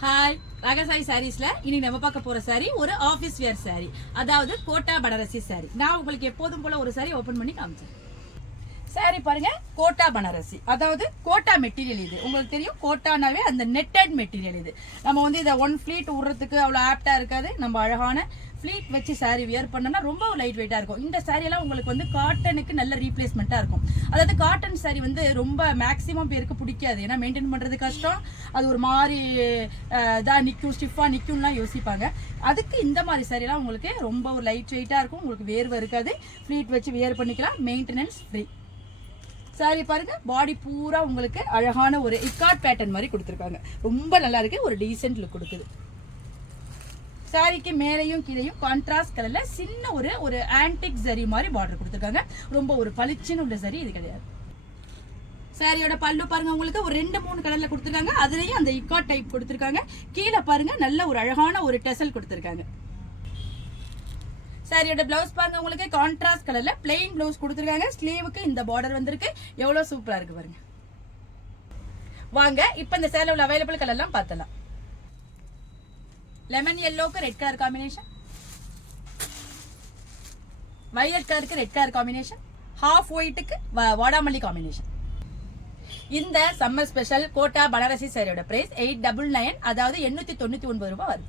Hi, ராகசாயி சாரீஸ்ல இனி நம்ம பார்க்க போற சாரி ஒரு ஆபீஸ் வேர் சாரி, அதாவது கோட்டா பனாரசி சாரி. நான் உங்களுக்கு எப்போதும் போல ஒரு சாரி ஓபன் பண்ணி காமிச்சேன். சாரி பாருங்க, கோட்டா பனாரசி, அதாவது கோட்டா மெட்டீரியல். இது உங்களுக்கு தெரியும், கோட்டானாவே அந்த நெட்டட் மெட்டீரியல். இது நம்ம வந்து இதை ஒன் ஃபிளீட் விடுறதுக்கு அவ்வளோ ஆப்டா இருக்காது. நம்ம அழகான ஃபிளீட் வச்சு சாரி வியர் பண்ணோம்னா ரொம்ப லைட் வெயிட்டா இருக்கும். இந்த சாரி எல்லாம் உங்களுக்கு வந்து காட்டனுக்கு நல்ல ரீப்ளேஸ்மெண்டா இருக்கும். அதாவது காட்டன் சாரி வந்து ரொம்ப மேக்சிமம் பேருக்கு பிடிக்காது, ஏன்னா மெயின்டைன் பண்றது கஷ்டம். அது ஒரு மாதிரி இதாக நிற்கும், ஸ்டிஃபா நிற்கும்லாம் யோசிப்பாங்க. அதுக்கு இந்த மாதிரி சாரி எல்லாம் உங்களுக்கு ரொம்ப ஒரு லைட் வெயிட்டா இருக்கும். உங்களுக்கு வேர்வை இருக்காது, ஃபிளீட் வச்சு வியர் பண்ணிக்கலாம், மெயின்டெனன்ஸ் ஃப்ரீ. சாரி பாருங்க, பாடி பூரா உங்களுக்கு அழகான ஒரு இக்காட் பேட்டர்ன் மாதிரி கொடுத்துருக்காங்க. ரொம்ப நல்லா இருக்கு, ஒரு டீசென்ட் லுக் கொடுக்குது. சாரிக்கு மேலையும் கீழையும் கான்ட்ராஸ்ட் கலர்ல சின்ன ஒரு ஆன்டிக் ஜரி மாதிரி பார்டர் கொடுத்துருக்காங்க. ரொம்ப ஒரு பளிச்சுன்னு உள்ள சரி இது கிடையாது. சாரியோட பல்லு பாருங்க, உங்களுக்கு ஒரு 2-3 கலர்ல கொடுத்துருக்காங்க. அதுலயும் அந்த இக்காட் டைப் கொடுத்துருக்காங்க. கீழே பாருங்க, நல்ல ஒரு அழகான ஒரு டெசல் கொடுத்துருக்காங்க. சாரியோட பிளவுஸ் பாருங்க, உங்களுக்கு கான்ட்ராஸ்ட் கலர்ல பிளெயின் பிளவுஸ் கொடுத்துருக்காங்க. ஸ்லீவுக்கு இந்த பார்டர் வந்திருக்கு, எவ்வளவு சூப்பரா இருக்கு பாருங்க. வாங்க இப்ப இந்த சேலைல உள்ள அவைலபிள் கலர்லாம் பார்த்தலாம். லெமன் எல்லோக்கு ரெட் கலர் காம்பினேஷன், வயலட் கலருக்கு ரெட் கலர் காம்பினேஷன், ஹாஃப் ஒயிட்டுக்கு வாடாமல்லி காம்பினேஷன். இந்த சம்மர் ஸ்பெஷல் கோட்டா பனாரசி சாரியோட பிரைஸ் 899, அதாவது 899 ரூபாய் வருது.